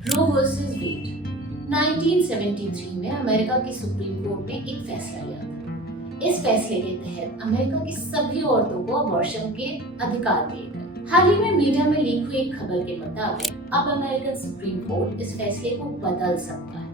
रो versus वेड 1973 में America की supreme court ने एक फैसला लिया था। इस फैसले के तहत अमेरिका की सभी औरतों को अबॉर्शन के अधिकार दिए गए। हाल ही में मीडिया में लीक हुई एक खबर के मुताबिक अब अमेरिकन सुप्रीम कोर्ट इस फैसले को बदल सकता है।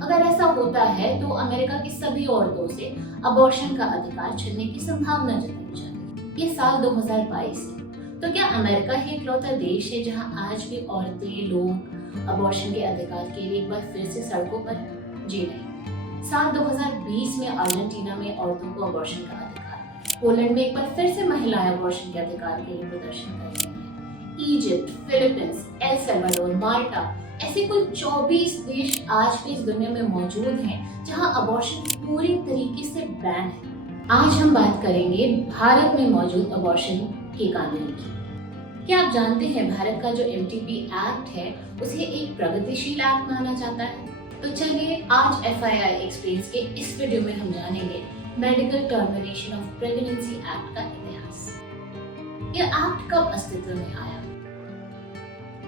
अगर ऐसा होता है तो अमेरिका की सभी औरतों से अबॉर्शन का अधिकार छीनने की संभावना जताई जा रही है। ये साल 2022 है, तो क्या अमेरिका ही इकलौता देश है जहां आज भी औरतें लोग अबॉर्शन के अधिकार के लिए एक बार फिर से सड़कों पर हैं? जी नहीं। साल 2020 में अर्जेंटीना में औरतों को अबॉर्शन का अधिकार, पोलैंड में एक बार फिर से महिलाएं अबॉर्शन के अधिकार के लिए प्रदर्शन कर रही हैं। इजिप्ट, फिलीपींस, एल सल्वाडोर, माल्टा ऐसे कुल 24 देश आज भी इस दुनिया में मौजूद हैं जहां अबॉर्शन पूरी तरीके से बैन है। आज हम बात करेंगे भारत में मौजूद अबॉर्शन के कानून की। क्या आप जानते हैं भारत का जो MTP एक्ट है उसे एक प्रगतिशील एक्ट माना जाता है? तो चलिए आज FII एक्सप्लेन्स के इस वीडियो में हम जानेंगे medical termination of pregnancy act का इतिहास। यह एक्ट कब अस्तित्व में आया?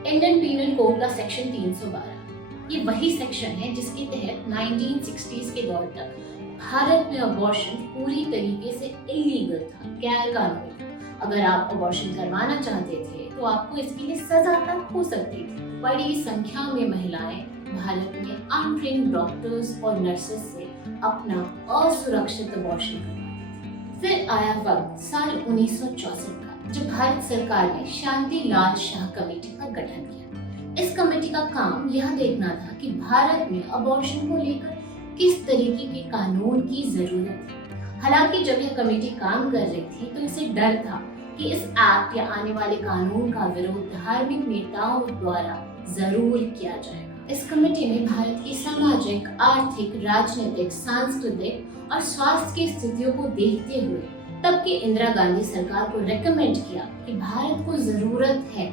इंडियन पीनल कोड का सेक्शन 312 ये वही सेक्शन है जिसके तहत 1960s के दौर तक भारत में अबॉर्शन पूरी तरीके से इलीगल था, गैर कानूनी था। अगर आप अबॉर्शन करवाना चाहते थे तो आपको इसके लिए सजा तक हो सकती थी। बड़ी संख्या में महिलाएं भारत में अनट्रेन्ड डॉक्टर्स और नर्सेस से अपना असुरक्षित अबॉर्शन करवाते थे। फिर आया वक्त साल 1964 का, जब भारत सरकार ने शांति लाल शाह कमेटी का गठन किया। इस कमेटी का काम यह देखना था कि भारत में अबॉर्शन को लेकर किस तरीके के कानून की जरूरत है। हालांकि जब यह कमेटी काम कर रही थी तो इसे डर था कि इस एक्ट या आने वाले कानून का विरोध धार्मिक नेताओं द्वारा जरूर किया जाएगा। इस कमेटी ने भारत की सामाजिक, आर्थिक, राजनीतिक, सांस्कृतिक और स्वास्थ्य की स्थितियों को देखते हुए तब की इंदिरा गांधी सरकार को रेकमेंड किया कि भारत को जरूरत है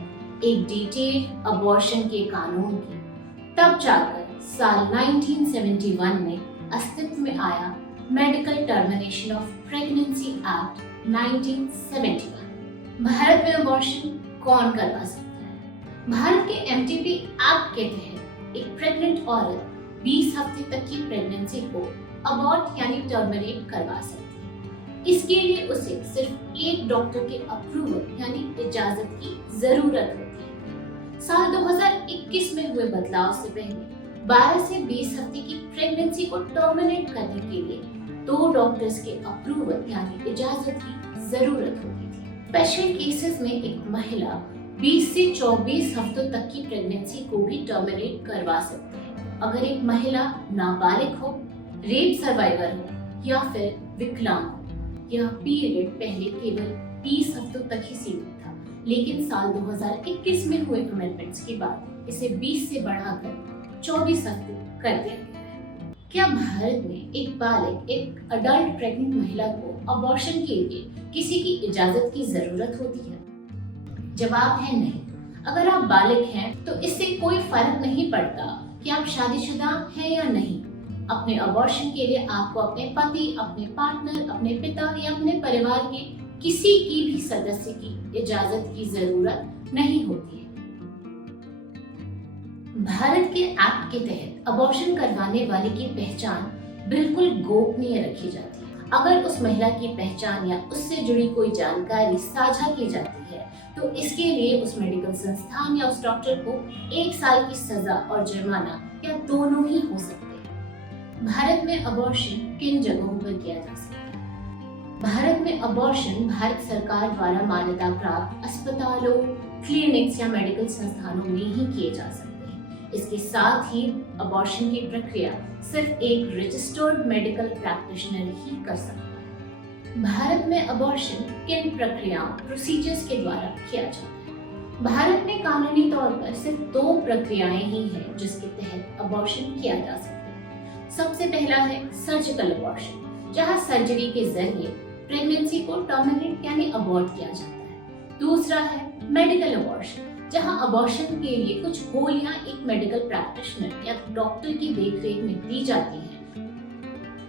एक डिटेल्ड अबॉर्शन के कानून की। तब जाकर साल 1971 में अस्तित्व में आया medical termination of pregnancy act 1971। Bharat में अबॉर्शन कौन करवा सकता है? भारत के MTP एक्ट के तहत एक प्रेग्नेंट औरत 20 हफ्ते तक की प्रेगनेंसी को अबॉर्ट यानी टर्मिनेट करवा सकती है। इसके लिए उसे सिर्फ एक डॉक्टर के अप्रूवल यानी इजाजत की जरूरत होती है। साल 2021 में हुए बदलाव से पहले 12 से 20 हफ्ते की प्रेगनेंसी को टर्मिनेट करने के लिए 2 डॉक्टर्स के अप्रूवल यानी इजाजत की जरूरत होती थी। स्पेशल केसेस में एक महिला 20 से 24 हफ्तों तक की प्रेगनेंसी को भी टर्मिनेट करवा सकती है अगर एक महिला नाबालिग हो, रेप सर्वाइवर हो या फिर विकलांग हो। यह पीरियड पहले केवल 30 हफ्तों तक ही सीमित था, लेकिन साल 2021 में हुए अमेंडमेंट्स के बाद इसे 20 से बढ़ाकर 24 हफ्ते कर दिया गया है। क्या भारत में एक बालिग, एक अडल्ट प्रेग्नेंट महिला को अबॉर्शन के लिए किसी की इजाजत की जरूरत होती है? जवाब है नहीं। अगर आप बालिग हैं तो इससे कोई फर्क नहीं पड़ता कि आप शादीशुदा हैं या नहीं। अपने अबॉर्शन के लिए आपको अपने पति, अपने पार्टनर, अपने पिता या अपने परिवार के किसी की भी सदस्य की इजाजत की जरूरत नहीं होती है। भारत के एक्ट के तहत अबॉर्शन करवाने वाले की पहचान बिल्कुल गोपनीय रखी जाती है। अगर उस महिला की पहचान या उससे जुड़ी कोई जानकारी साझा की जाती है तो इसके लिए उस मेडिकल संस्थान या उस डॉक्टर को 1 साल की सजा और जुर्माना या दोनों ही हो सकते हैं। भारत में अबॉर्शन किन जगहों पर किया जा सकता है? भारत में अबॉर्शन भारत सरकार द्वारा मान्यता प्राप्त अस्पतालों, क्लिनिक्स या मेडिकल संस्थानों में ही किए जा सकते हैं। इसके साथ ही अबॉर्शन की प्रक्रिया सिर्फ एक रजिस्टर्ड मेडिकल प्रैक्टिशनर ही कर सकता है। भारत में अबॉर्शन किन प्रक्रियाओं, प्रोसीजर्स के द्वारा किया जाता है? भारत में कानूनी तौर पर सिर्फ 2 प्रक्रियाएं ही हैं जिसके तहत अबॉर्शन किया जा सकता है। सबसे पहला है सर्जिकल अबॉर्शन, जहां सर्जरी के जरिए प्रेगनेंसी को टर्मिनेट यानी अबॉर्ट किया जाता है। दूसरा है मेडिकल अबॉर्शन, जहां अबॉर्शन के लिए कुछ गोलियां एक मेडिकल प्रैक्टिशनर या डॉक्टर की देखरेख में दी जाती हैं।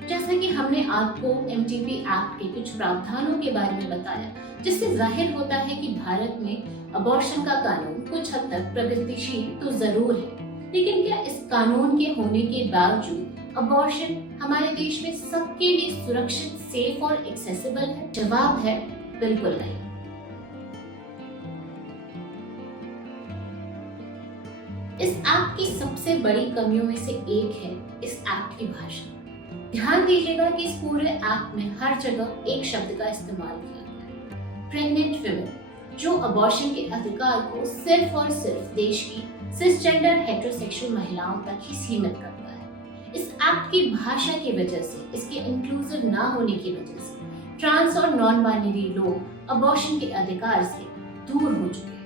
जैसा कि हमने आपको MTP एक्ट के कुछ प्रावधानों के बारे में बताया, जिससे जाहिर होता है कि भारत में अबॉर्शन का कानून कुछ हद तक प्रगतिशील तो जरूर है, लेकिन क्या इस कानून के होने के बावजूद अबॉर्शन हमारे देश में सबके लिए सुरक्षित, सेफ और एक्सेसिबल है? जवाब है बिल्कुल नहीं। इस एक्ट की सबसे बड़ी कमियों में से एक है इस एक्ट की भाषा। ध्यान दीजिएगा कि इस पूरे एक्ट में हर जगह एक शब्द का इस्तेमाल किया गया है, प्रेग्नेंट वुमेन, जो अबॉर्शन के अधिकार को सिर्फ और सिर्फ देश की सिसजेंडर हेटेरोसेक्सुअल महिलाओं तक ही सीमित करता है। इस एक्ट की भाषा की वजह से, इसके इंक्लूसिव ना होने की वजह से ट्रांस और नॉन बाइनरी लोग अबॉर्शन के अधिकार से दूर हो चुके हैं।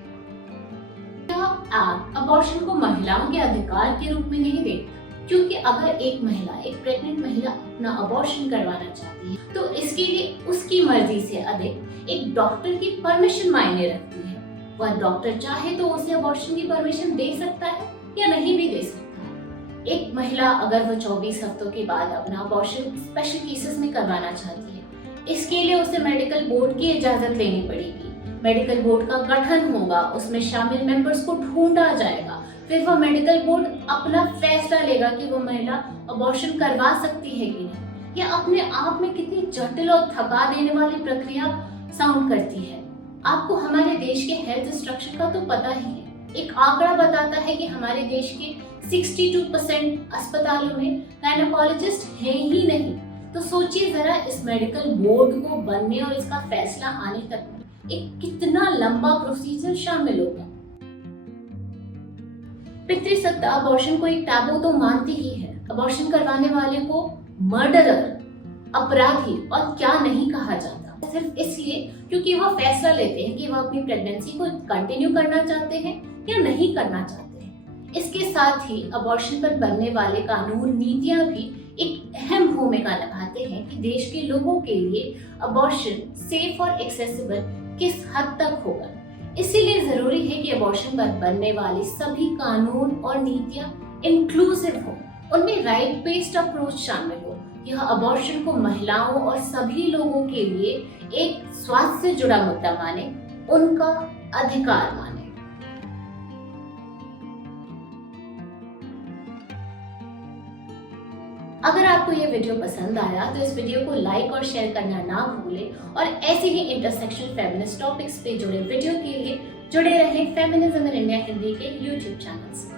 एक्ट अबॉर्शन को महिलाओं के अधिकार के रूप में नहीं देखता, क्योंकि अगर एक महिला, एक प्रेग्नेंट महिला अपना अबॉर्शन करवाना चाहती है तो इसके लिए उसकी मर्जी से अधिक एक डॉक्टर की परमिशन मायने रखती है। वह डॉक्टर चाहे तो उसे अबॉर्शन की परमिशन दे सकता है या नहीं भी दे सकता है। एक महिला अगर वह 24 हफ्तों के बाद अपना अबॉर्शन स्पेशल केसेस में करवाना चाहती है, इसके लिए उसे मेडिकल बोर्ड की इजाजत लेनी पड़ेगी। मेडिकल बोर्ड का गठन होगा, उसमें शामिल मेंबर्स को ढूंढा जाएगा, फिर वह मेडिकल बोर्ड अपना फैसला लेगा कि वो महिला अबॉर्शन करवा सकती है कि नहीं। यह अपने आप में कितनी जटिल और थका देने वाली प्रक्रिया साउंड करती है। आपको हमारे देश के हेल्थ स्ट्रक्चर का तो पता ही है। एक आंकड़ा बताता है कि हमारे देश के 62% अस्पतालों में गायनेकोलॉजिस्ट है ही नहीं। तो सोचिए जरा, इस मेडिकल बोर्ड को बनने और इसका फैसला आने तक एक कितना लंबा प्रोसीजर शामिल होगा। पितृसत्ता अबॉर्शन को एक टैबू तो मानती ही है। अबॉर्शन करवाने वाले को मर्डरर, अपराधी और क्या नहीं कहा जाता, सिर्फ इसलिए क्योंकि वह फैसला लेते हैं कि वह अपनी प्रेगनेंसी को कंटिन्यू करना चाहते हैं या नहीं करना चाहते हैं। इसके साथ ही अबॉर्शन पर बनने वाले कानून, नीतियां भी एक अहम भूमिका निभाते हैं कि देश के लोगों के लिए अबॉर्शन सेफ और एक्सेसिबल किस हद तक होगा। इसीलिए जरूरी है कि अबॉर्शन पर बनने वाले सभी कानून और नीतियां इंक्लूसिव हो, उनमें राइट बेस्ड अप्रोच शामिल हो। यह अबॉर्शन को महिलाओं और सभी लोगों के लिए एक स्वास्थ्य से जुड़ा मुद्दा माने, उनका अधिकार माने। अगर आपको ये वीडियो पसंद आया तो इस वीडियो को लाइक और शेयर करना ना भूलें और ऐसे ही इंटरसेक्शनल फेमिनिस्ट टॉपिक्स पे जुड़े वीडियो के लिए जुड़े रहें फेमिनिज्म इन इंडिया हिंदी के YouTube चैनल से।